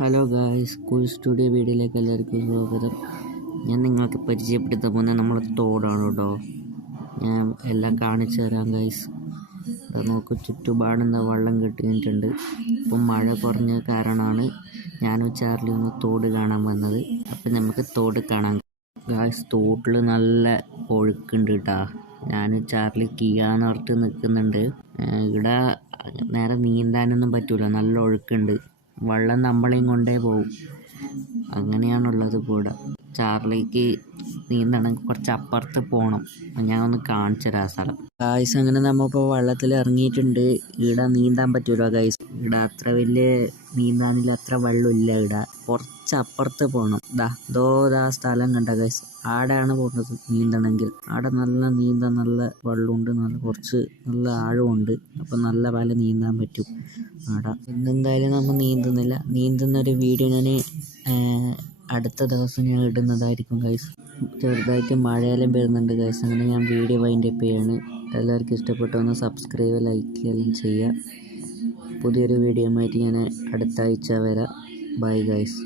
Hello guys, cool studio വീഡിയോയിലേക്ക് എല്ലാവർക്കും സ്വാഗതം. ഞാൻ നിങ്ങൾക്ക് പരിചയപ്പെടുത്താൻ പോകുന്ന നമ്മളെ തോടാണ് കേട്ടോ. ഞാൻ എല്ലാം കാണിച്ചു തരാം ഗായ്സ്. നോക്ക്, ചുറ്റുപാടെന്താ വെള്ളം കെട്ടിയിട്ടുണ്ട്. ഇപ്പം മഴ കുറഞ്ഞ കാരണമാണ് ഞാനും ചാർലി ഒന്ന് തോട് കാണാൻ വന്നത്. അപ്പം നമുക്ക് തോട് കാണാം ഗായ്സ്. തോട്ടിൽ നല്ല ഒഴുക്കുണ്ട് കേട്ടോ. ഞാൻ ചാർലി കീയാന്നോർത്ത് നിൽക്കുന്നുണ്ട്. ഇവിടെ നേരെ നീന്താനൊന്നും പറ്റൂല, നല്ല ഒഴുക്കുണ്ട്. വെള്ളം നമ്മളെയും കൊണ്ടേ പോവും. അങ്ങനെയാണുള്ളത് ഇവിടെ. ചാർലിക്ക് നീന്തണമെങ്കിൽ കുറച്ച് അപ്പുറത്ത് പോകണം. ഞാൻ ഒന്ന് കാണിച്ചു തരാം ആ സ്ഥലം. ഗായ്സ്, അങ്ങനെ നമ്മളിപ്പോൾ വെള്ളത്തിൽ ഇറങ്ങിയിട്ടുണ്ട്. ഇവിടെ നീന്താൻ പറ്റൂല ഗായ്സ്. ഇവിടെ അത്ര വലിയ നീന്താനില്ല, അത്ര വെള്ളമില്ല. ഇവിടെ കുറച്ച് അപ്പുറത്ത് പോകണം. ദാ സ്ഥലം കണ്ട ഗായ്സ്, ആടെയാണ് പോകുന്നത് നീന്തണമെങ്കിൽ. ആടെ നല്ല നീന്താൻ നല്ല വെള്ളമുണ്ട്, നല്ല ആഴമുണ്ട്. അപ്പം നല്ല പോലെ നീന്താൻ പറ്റും ആടെ. ഇന്നെന്തായാലും നമ്മൾ നീന്തുന്നൊരു വീഡിയോ ഞാൻ അടുത്ത ദിവസം ഞാൻ ഇടുന്നതായിരിക്കും ഗൈസ്. ചെറുതായിട്ട് മഴയെല്ലാം വരുന്നുണ്ട് ഗൈസ്. അങ്ങനെ ഞാൻ വീഡിയോ വൈൻഡപ്പ് ചെയ്യാണ്. എല്ലാവർക്കും ഇഷ്ടപ്പെട്ടൊന്ന് സബ്സ്ക്രൈബ്, ലൈക്ക് എല്ലാം ചെയ്യുക. പുതിയൊരു വീഡിയോ ആയിട്ട് ഞാൻ അടുത്ത ആഴ്ച വരാം. Bye guys.